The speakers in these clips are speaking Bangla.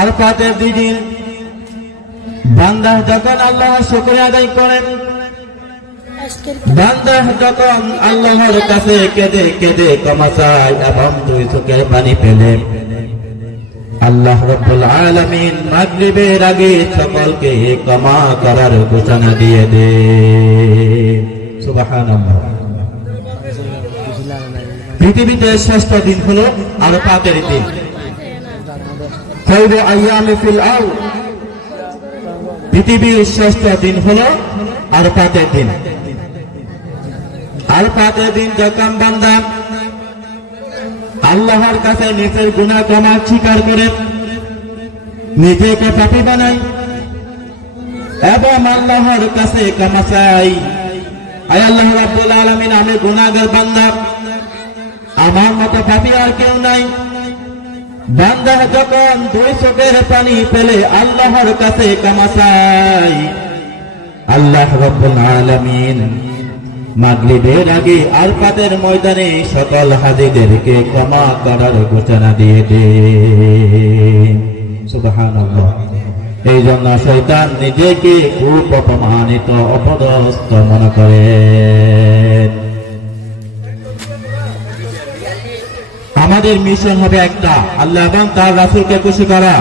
আরাফাতের দিন বান্দা যখন আল্লাহর শুকরিয়া আদায় করে, বান্দা যখন আল্লাহর কাছে কেঁদে কেঁদে ক্ষমা চায় এবং দুই চোখের পানি ফেলে, আল্লাহ রাব্বুল আলামিন মাগরিবের আগে সকলকে ক্ষমা করার ঘোষণা দিয়ে দেন। সুবহানাল্লাহ। পৃথিবীতে শ্রেষ্ঠ দিন হলো আরাফাতের দিন। খায়রু আইয়ামি ফিল আরদ, পৃথিবীর শ্রেষ্ঠ দিন হলো আরাফাতের দিন। আরাফাতের দিন যখন বান্দা আল্লাহর কাছে নিজের গুনাহ ক্ষমা স্বীকার করে, নিজেকে পাপী বানাই এবং আল্লাহর কাছে ক্ষমা চাই, আয় আল্লাহ রাব্বুল আলামিন, আমি গুনাহগার বান্দা, আমার মতো পাপী আর কেউ নাই। বান্দা যখন দুই চোখের পানি ফেলে আল্লাহর কাছে ক্ষমা চাই, আল্লাহ রাব্বুল আলামিন মাগরিবের আগে আরাফাতের ময়দানে সকল হাজীদেরকে ক্ষমা করার ঘোষণা দিয়ে দেন। সুবহানাল্লাহ। এই জন্য শয়তান নিজেকে খুব অপমানিত অপদস্থ মনে করে। আমাদের মিশন হবে একটা, আল্লাহ এবং তার রাসূলকে খুশি করা।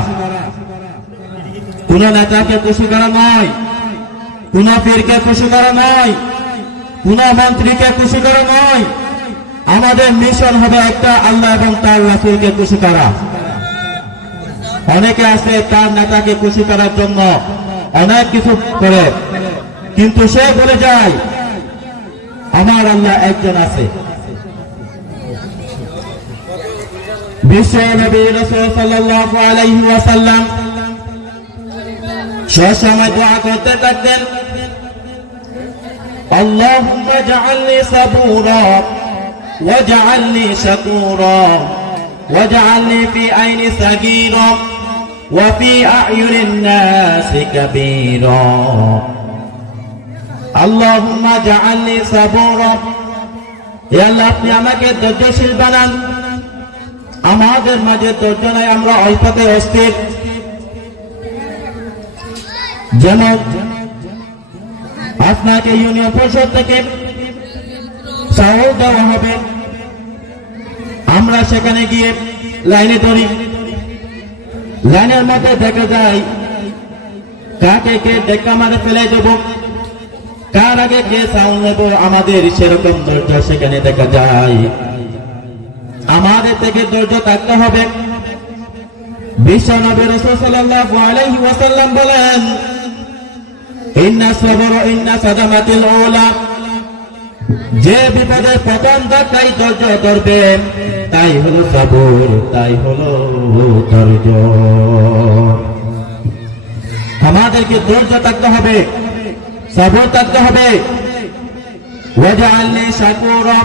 কোন নেতাকে খুশি করা নয়, কোন পীরকে খুশি করা নয়, কোন মন্ত্রীকে খুশি করা নয়। আমাদের মিশন হবে একটা, আল্লাহ এবং তার রাসূলকে খুশি করা। অনেকে আছে তার নেতাকে খুশি করার জন্য অনেক কিছু করে, কিন্তু সে বলে যায় আমার আল্লাহ একজন আছে। বিশ্ব নবী রাসূল সাল্লাল্লাহু আলাইহি ওয়াসাল্লাম সবসময় দোয়া করতে থাকতেন, আল্লাহুম্মা জাআলনি সাবুরা ওয়াজআলনি শাকুরা ওয়াজআলনি ফি আইনি সাগীরা ওয়া ফি আ'য়ুনিন নাসি কাবীরা। আল্লাহুম্মা জাআলনি সাবুরা, হে আল্লাহ আপনি আমাকে ধৈর্যশীল বানান। আমাদের মাঝে ধৈর্য নাই, আমরা অল্পতে অস্থির। যেমন আপনাকে ইউনিয়ন পরিষদ থেকে চাউল দেওয়া হবে, আমরা সেখানে গিয়ে লাইনে ধরি, লাইনের মধ্যে দেখা যায় কাকে কে দেখা মারে ফেলে দেব, কার আগে কে চাউল নেব, আমাদের সেরকম ধৈর্য সেখানে দেখা যায়। আমাদের থেকে ধৈর্য থাকতে হবে। বিশ্ব নবী রাসূল সাল্লাল্লাহু আলাইহি ওয়াসাল্লাম বলেন, ইন্না সাবরা ইন্না সাদামাতিল উলা, যে বিপদের প্রথম ধাক্কায় ধৈর্য ধরবে তাই হলো সবর, তাই হলো ধৈর্য। আমাদেরকে ধৈর্য থাকতে হবে, সবর থাকতে হবে। ওয়াজআলনি শাকুরা,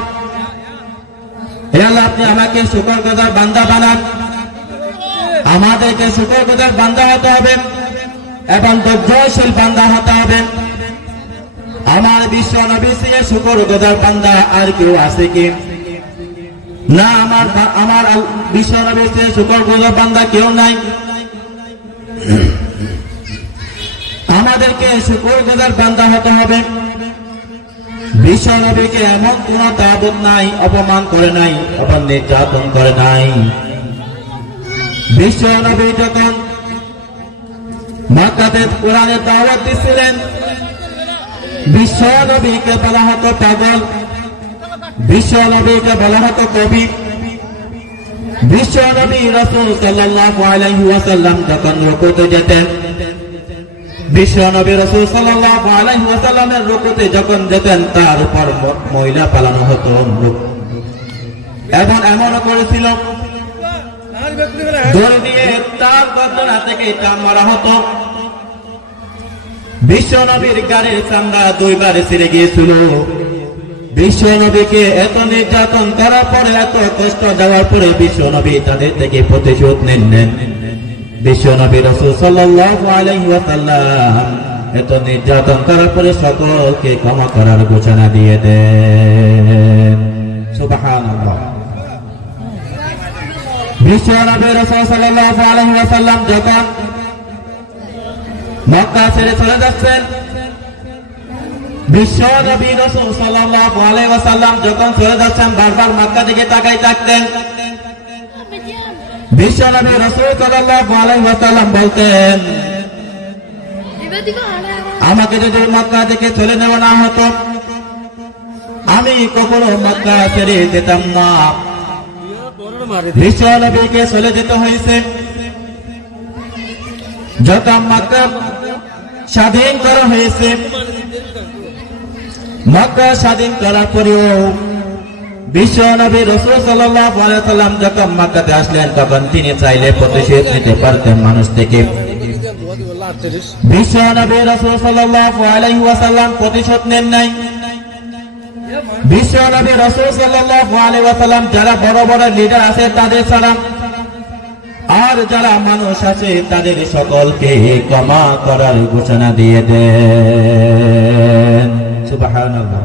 হে আল্লাহ আপনি আমাকে শুকরগুজার বান্দা বানান। আমাদেরকে শুকরগুজার বান্দা হতে হবে এবং ধৈর্যশীল বান্দা হতে হবে। আমার বিশ্ব নবী সে শুকরগুজার বান্দা আর কেউ আছে কি? না, আমার বিশ্ব নবী সে শুকরগুজার বান্দা কেউ নাই। আমাদেরকে শুকরগুজার বান্দা হতে হবে। বিশ্ব নবীকে এমন কোন তাবুত নাই, অপমান করে নাই, অপমান নির্যাতন করে নাই। বিশ্ব নবী যখন মক্কাতে কোরআনের দাওয়াত দিচ্ছিলেন, বিশ্ব নবীকে বলা হতো পাগল, বিশ্ব নবীকে বলা হতো কবি। বিশ্ব নবী রাসূল সাল্লাল্লাহু আলাইহি ওয়াসাল্লাম যখন রুকুতে যেতেন, বিশ্ব নবী রাসূল সাল্লাল্লাহু আলাইহি ওয়াসাল্লামের রুকুতে যখন যেতেন তার উপর ময়লা পালানো হতো এবং এমনও করেছিল দড়ি দিয়ে তার গর্দনা থেকে টান মারা হতো। বিশ্ব নবীর গাড়ির চামড়া দুইবারে ছিঁড়ে গিয়েছিল। বিশ্ব নবীকে এত নির্যাতন করার পরে, এত কষ্ট দেওয়ার পরে বিশ্ব নবী তাদের থেকে প্রতিশোধ নেন। বিশ্ব নবী রাসূল সাল্লাল্লাহু আলাইহি ওয়াসাল্লাম এত নির্যাতন করার পরে সকলকে ক্ষমা করার ঘোষণা দিয়ে দেন। সুবহানাল্লাহ। বিশ্ব নবী রাসূল সাল্লাল্লাহু আলাইহি ওয়াসাল্লাম যখন মক্কা ছেড়ে চলে যাচ্ছেন, বিশ্ব নবী রাসূল সাল্লাল্লাহু আলাইহি ওয়াসাল্লাম যখন চলে যাচ্ছেন বারবার মক্কা দিকে তাকাই থাকতেন। বিশ্ব নবী রাসূল সাল্লাল্লাহু আলাইহি ওয়াসাল্লাম বলতেন, আমাকে যদি মক্কা থেকে চলে নেওয়া না হতো আমি কখনো মক্কা ছেড়ে যেতাম না। বিশ্ব নবীকে চলে যেতে হয়েছে। যখন মক্কা স্বাধীন করা হয়েছে, মক্কা স্বাধীন করার পরেও বিশ্ব নবী রাসূল সাল্লাল্লাহু আলাইহি ওয়াসাল্লাম যখন মক্কাতে আসলেন তখন তিনি চাইলে প্রতিশোধ নিতে পারতেন মানুষ থেকে। বিশ্ব নবী রাসূল সাল্লাল্লাহু আলাইহি ওয়াসাল্লাম প্রতিশোধ নেন নাই। বিশ্ব নবী রাসূল সাল্লাল্লাহু আলাইহি ওয়াসাল্লাম যারা বড় বড় লিডার আছে তাদের ছাড়া আর যারা মানুষ আছে তাদের সকলকে ক্ষমা করার ঘোষণা দিয়ে দেন। সুবহানাল্লাহ।